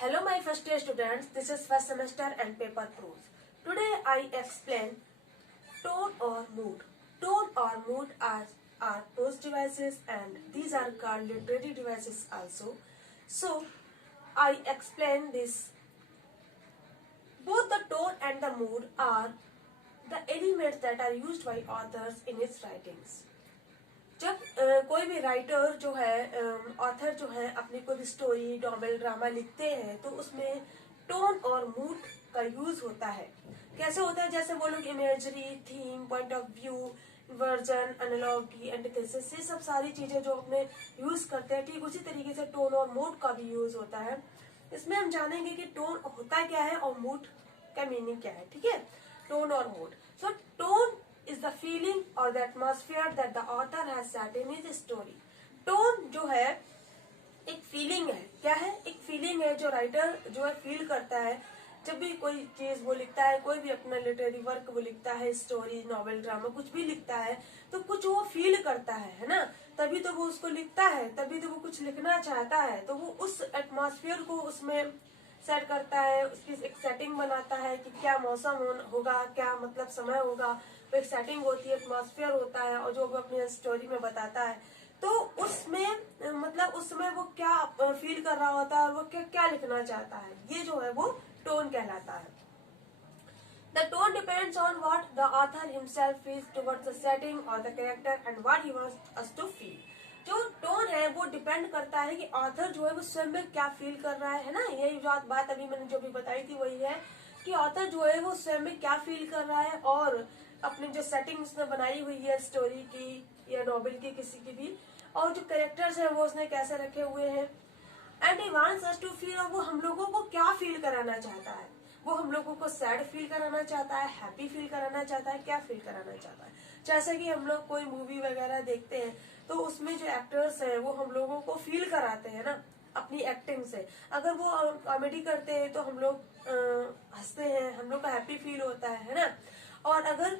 Hello my first year students, this is first semester and paper prose. Today I explain tone or mood. Tone or mood are prose devices and these are called literary devices also. So I explain this. Both the tone and the mood are the elements that are used by authors in his writings. जब कोई भी writer जो है author जो है अपनी कोई भी स्टोरी नॉवेल ड्रामा लिखते हैं तो उसमें टोन और मूड का यूज होता है। कैसे होता है? जैसे वो लोग imagery, theme, point of view, version, analogy, antithesis, ये सब सारी चीजें जो अपने यूज करते हैं, ठीक उसी तरीके से टोन और मूड का भी यूज होता है। इसमें हम जानेंगे कि टोन होता क्या है और मूड का मीनिंग क्या है। ठीक है, टोन और mood. So tone is the feeling or the atmosphere that the author has set in his story. Tone जो है एक फीलिंग है। क्या है? एक फीलिंग है जो राइटर जो है फील करता है जब भी कोई चीज वो लिखता है, कोई भी अपना लिटरेरी वर्क वो लिखता है, स्टोरी, नॉवेल, ड्रामा कुछ भी लिखता है तो कुछ वो फील करता है ना, तभी तो वो उसको लिखता है, तभी तो वो कुछ लिखना चाहता है। तो वो उस एटमॉस्फेयर को उसमें सेट करता है, उसकी एक सेटिंग बनाता है कि क्या मौसम होगा, क्या मतलब समय होगा, तो एक सेटिंग होती है, एटमॉस्फेयर होता है और जो वो अपनी स्टोरी में बताता है तो उसमें मतलब उस समय वो क्या फील कर रहा होता है और वो क्या क्या लिखना चाहता है, ये जो है वो टोन कहलाता है। The tone depends on what the author himself feels towards the setting or the character and what he wants us to feel. जो टोन है वो डिपेंड करता है कि ऑथर जो है वो स्वयं में क्या फील कर रहा है ना। यही बात अभी मैंने जो भी बताई थी वही है कि ऑथर जो है वो स्वयं में क्या फील कर रहा है और अपनी जो सेटिंग उसने बनाई हुई है स्टोरी की या नॉवेल की किसी की भी, और जो कैरेक्टर्स है वो उसने कैसे रखे हुए हैं। And he wants us to feel, और वो हम लोगों को क्या फील कराना चाहता है। वो हम लोगों को सैड फील कराना चाहता है, हैप्पी फील कराना चाहता है, क्या फील कराना चाहता है। जैसे कि हम लोग कोई मूवी वगैरह देखते हैं तो उसमें जो एक्टर्स हैं वो हम लोगों को फील कराते हैं ना अपनी एक्टिंग से। अगर वो कॉमेडी करते हैं तो हम लोग हंसते हैं, हम लोग को हैप्पी फील होता है ना। और अगर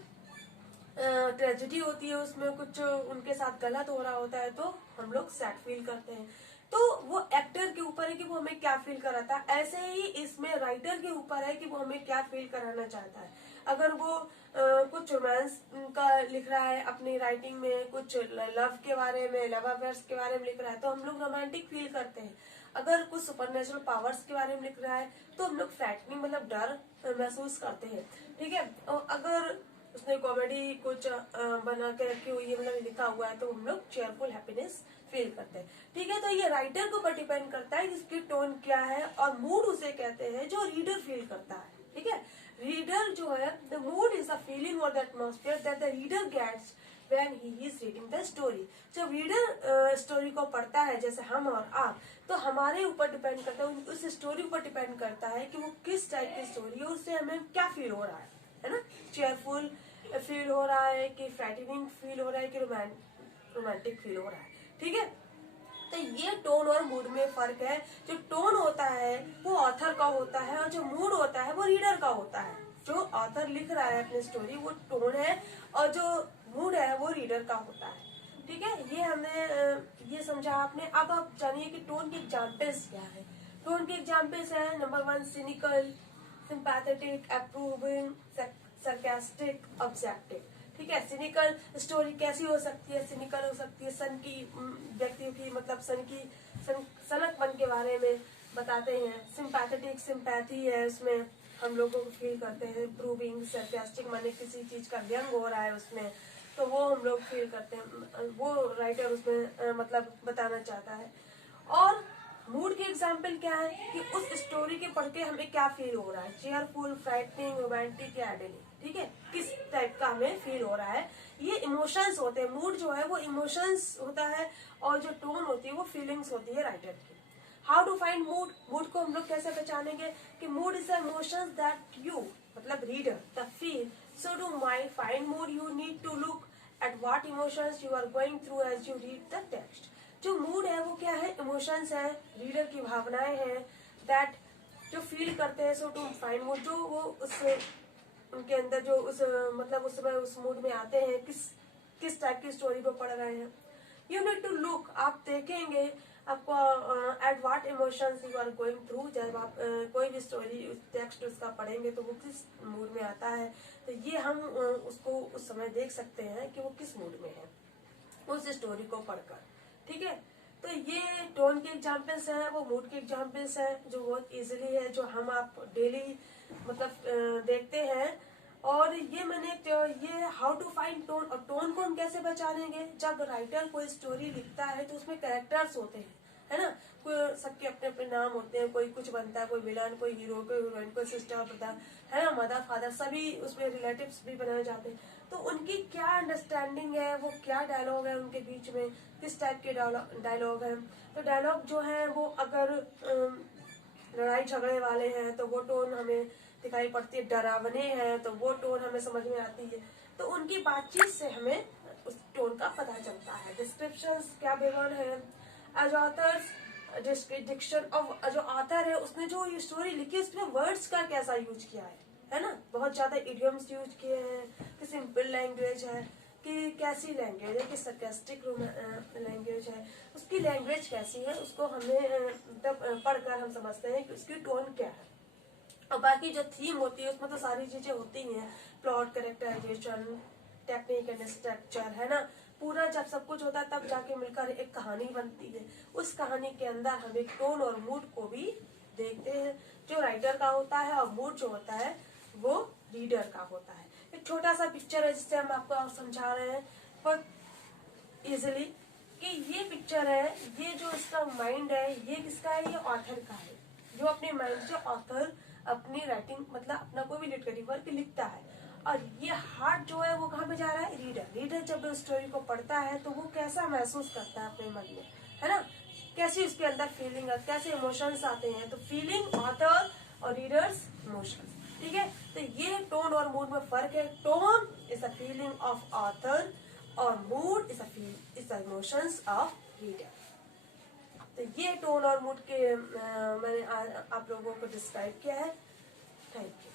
ट्रेजेडी होती है, उसमें कुछ उनके साथ गलत हो रहा होता है तो हम लोग सैड फील करते हैं। तो वो एक्टर के ऊपर है कि वो हमें क्या फील कराता है। ऐसे ही इसमें राइटर के ऊपर है कि वो हमें क्या फील कराना चाहता है। अगर वो कुछ रोमांस का लिख रहा है अपनी राइटिंग में, कुछ लव के बारे में, लव अफेयर्स के बारे में लिख रहा है तो हम लोग रोमांटिक फील करते हैं। अगर कुछ सुपरनेचुरल पावर्स के बारे में लिख रहा है तो हम लोग फ्रैटनिंग मतलब डर महसूस करते हैं। ठीक है, और अगर उसने कॉमेडी कुछ बना के रखी हुई है, मतलब लिखा हुआ है तो हम लोग चेयरफुल हैप्पीनेस फील करते हैं। ठीक है, तो ये राइटर के ऊपर डिपेंड करता है इसकी टोन क्या है, और मूड उसे कहते हैं जो रीडर फील करता है। ठीक है, रीडर जो है, the mood is the feeling और the atmosphere that the reader gets when he is reading the story. जब रीडर स्टोरी को पढ़ता है, जैसे हम और आप, तो हमारे ऊपर डिपेंड करता है, उस स्टोरी ऊपर डिपेंड करता है कि वो किस टाइप की स्टोरी है, उससे हमें क्या फील हो रहा है ना। चेयरफुल फील हो रहा है कि फ्रैटनिंग फील हो रहा है कि रोमांटिक फील हो रहा है। ठीक है, तो ये टोन और मूड में फर्क है। जो टोन होता है वो ऑथर का होता है और जो मूड होता है वो रीडर का होता है। जो ऑथर लिख रहा है अपनी स्टोरी वो टोन है और जो मूड है वो रीडर का होता है। ठीक है, ये हमने ये समझा आपने। अब आप जानिए कि टोन के एग्जाम्पल्स क्या है। टोन के एग्जाम्पल्स है, number 1 cynical, sympathetic, approving, sarcastic, objective. ठीक है, सिनिकल स्टोरी कैसी हो सकती है? सिनिकल हो सकती है सन की व्यक्तियों की, मतलब सनकपन के बारे में बताते हैं। सिंपैथेटिक सिंपैथी है, उसमें हम लोगों को फील करते हैं। प्रूविंग सरकास्टिक माने किसी चीज का व्यंग हो रहा है उसमें, तो वो हम लोग फील करते हैं, वो राइटर उसमें मतलब बताना चाहता है। और मूड के एग्जाम्पल क्या है कि उस स्टोरी के पढ़ के हमें क्या फील हो रहा है, चेयरफुल, फ्राइटनिंग, रोमांटिक या एडलिंग। ठीक है, किस टाइप का हमें फील हो रहा है, ये इमोशंस होते हैं। मूड जो है वो इमोशंस होता है और जो टोन होती है वो फीलिंग्स होती है राइटर की। How to find mood? Mood को हम लोग कैसे पहचानेंगे कि mood is emotions that you मतलब reader the feel. So to my find mood you need to look at what emotions you are going through as you read the text. जो mood है वो क्या है? इमोशंस है, reader की भावनाएं हैं, दैट जो फील करते हैं। सो टू फाइंड मूड, जो वो उस उनके अंदर जो उस मतलब उस समय उस मूड में आते हैं, किस टाइप की स्टोरी को पढ़ रहे हैं। यू नीड टू लुक, आप देखेंगे आपको at what emotions you are going through. जब आप कोई भी स्टोरी टेक्स्ट उसका पढ़ेंगे तो वो किस मूड में आता है, तो ये हम उसको उस समय देख सकते हैं कि वो किस मूड में है उस स्टोरी को पढ़कर। ठीक है, तो ये टोन के एग्जाम्पल्स हैं, वो मूड के एग्जाम्पल्स हैं जो बहुत इजीली है, जो हम आप डेली मतलब देखते हैं। और ये मैंने ये हाउ टू फाइंड टोन, और टोन को हम कैसे पहचानेंगे। जब राइटर कोई स्टोरी लिखता है तो उसमें कैरेक्टर्स होते हैं, है ना, कोई सबके अपने अपने नाम होते हैं, कोई कुछ बनता है, कोई विलन, कोई हीरो, कोई हीरोइन, कोई सिस्टर ब्रदर, है ना, मदर फादर, सभी उसमें रिलेटिव्स भी बनाए जाते हैं। तो उनकी क्या अंडरस्टैंडिंग है, वो क्या डायलॉग है उनके बीच में, किस टाइप के डायलॉग है। तो डायलॉग जो है वो अगर लड़ाई झगड़े वाले हैं तो वो टोन हमें दिखाई पड़ती है, डरावने हैं तो वो टोन हमें समझ में आती है। तो उनकी बातचीत से हमें उस टोन का पता चलता है। डिस्क्रिप्शंस क्या बेहद है एज ऑथर्स, डिक्शन ऑफ, जो ऑथर है उसने जो ये स्टोरी लिखी उसमें वर्ड्स का कैसा यूज किया है ना, बहुत ज्यादा इडियम्स यूज किए हैं, कि सिंपल लैंग्वेज है, कि कैसी लैंग्वेज है, कि सरकास्टिक लैंग्वेज है, उसकी लैंग्वेज कैसी है, उसको हमें मतलब पढ़कर हम समझते हैं कि उसकी टोन क्या है। और बाकी जो थीम होती है उसमें तो सारी चीजें होती ही हैं, plot, characterization, technique and structure, है ना, पूरा जब सब कुछ होता है तब जाके मिलकर एक कहानी बनती है। उस कहानी के अंदर हम एक टोन और मूड को भी देखते हैं, जो राइटर का होता है, और मूड जो होता है वो रीडर का होता है। एक छोटा सा पिक्चर है जिससे हम आपको समझा रहे हैं बहुत इजिली, कि ये पिक्चर है, ये जो इसका माइंड है ये किसका है, ये ऑथर का है, जो अपने माइंड से ऑथर अपनी राइटिंग मतलब अपना कोई भी लिटरेरी वर्क लिखता है। और ये हार्ट जो है वो कहाँ पे जा रहा है, रीडर जब उस स्टोरी को पढ़ता है तो वो कैसा महसूस करता है अपने मन में, है ना, कैसी उसके अंदर फीलिंग है, कैसे इमोशंस आते हैं। तो फीलिंग ऑथर और रीडर्स इमोशंस। ठीक है, तो ये टोन और मूड में फर्क है। Tone is the feeling of author और mood is the emotions of reader. तो ये टोन और मूड के मैंने आप लोगों को डिस्क्राइब किया है। Thank you.